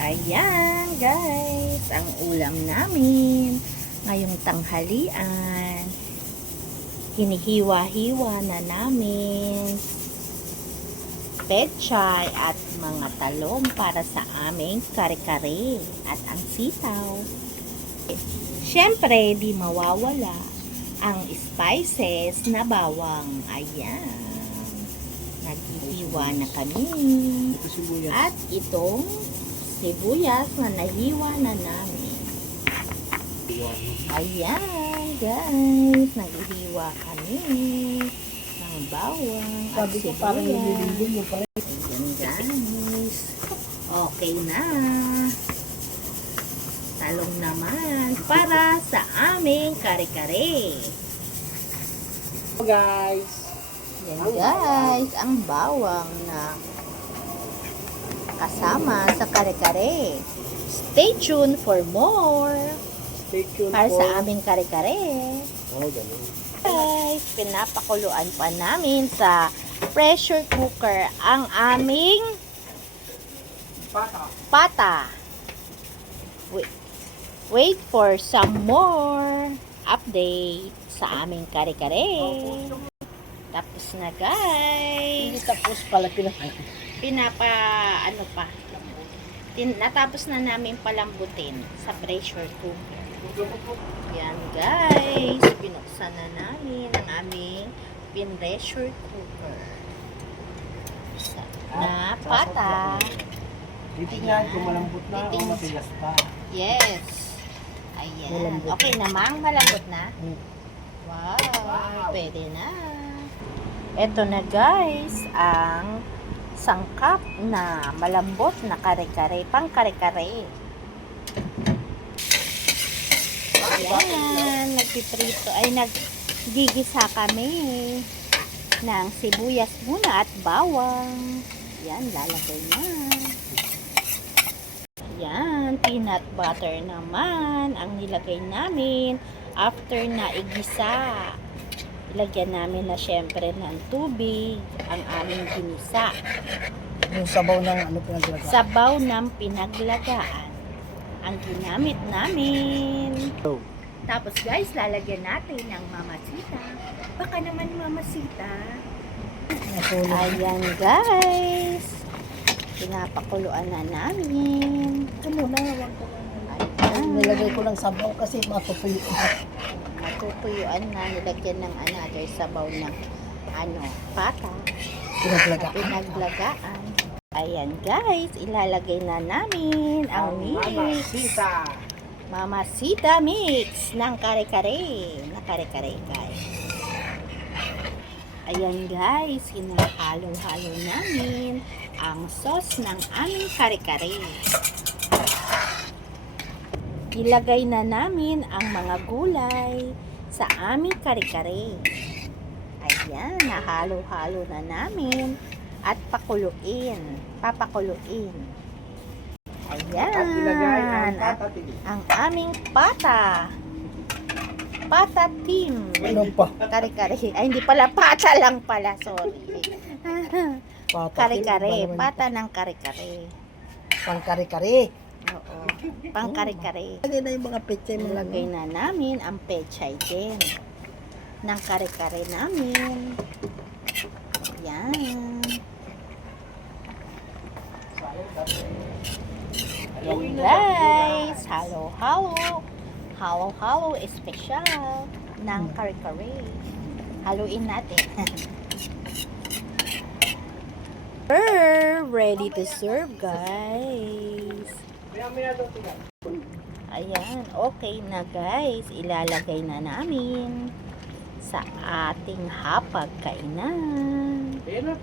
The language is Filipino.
Ayan guys, ang ulam namin ngayong tanghalian. Hinihiwa-hiwa na namin pechay at mga talong para sa aming kare-kare at ang sitaw. Siyempre, di mawawala ang spices na bawang. Ayan. Naghihiwa na kami. At itong sibuyas na nahiwa na namin. Ayan, guys. Naghihiwa kami ng bawang at sibuyas. Ayan, guys. Okay na. Talong naman para sa aming kare-kare. Guys, Yan guys, ang bawang na kasama sa kare-kare. Stay tuned for more stay tuned para for... sa aming kare-kare. ganun. Guys, pinapakuluan pa namin sa pressure cooker ang aming pata. Wait for some more update sa aming kare-kare. Tapos na guys. Tapos pala Natapos na namin palambutin sa pressure cooker. Yan guys, binuksan na namin ang aming pressure cooker na pata. Titingnan kung malambot na o matigas pa. Yes. Ayan. Okay namang malambot na. Wow, pwede na. Ito na guys, ang sangkap na malambot na kare-kare, pang kare-kare. Ayan, naggigisa kami ng sibuyas muna at bawang. Yan, lalagay na. Yan, peanut butter naman ang nilagay namin after na igisa. Ilagyan namin na syempre ng tubig ang aming ginisa. Yung sabaw ng ano pinaglagaan? Sabaw ng pinaglagaan ang ginamit namin. Tapos guys, lalagyan natin ng mamasita. Baka naman mamasita. Ayan guys. Pinapakuluan na namin. Ito muna, huwag ko lang. Ayan. Nilagay ko ng sabaw kasi matutuyo. Matutuyuan na, nilagyan ng another sabaw ng pata. Pinaglagaan. Ayan guys, ilalagay na namin ang mix. Mamasita mix ng kare-kare. Na kare-kare guys. Ayan guys, hinahalo-halo namin ang sauce ng aming kare-kare. Ilagay na namin ang mga gulay sa aming kare-kare. Ayan, nahalo-halo na namin at papakuluin. Ayan, ang aming pata. Pata team. Ano pa? Kare-kare. Ay, hindi pala, pata lang pala. Sorry. Kare-kare. Pata ng kare-kare. Pang kare-kare. Oo. Pang kare-kare. Lagay na yung mga pechay mo. Ilagay na namin ang pechay din ng kare-kare namin. Yan. Yan guys. Halo-halo. Halo-halo espesyal ng kare-kare. Haluin natin. We're ready to serve guys. Ayan, okay na guys. Ilalagay na namin sa ating hapag kainan.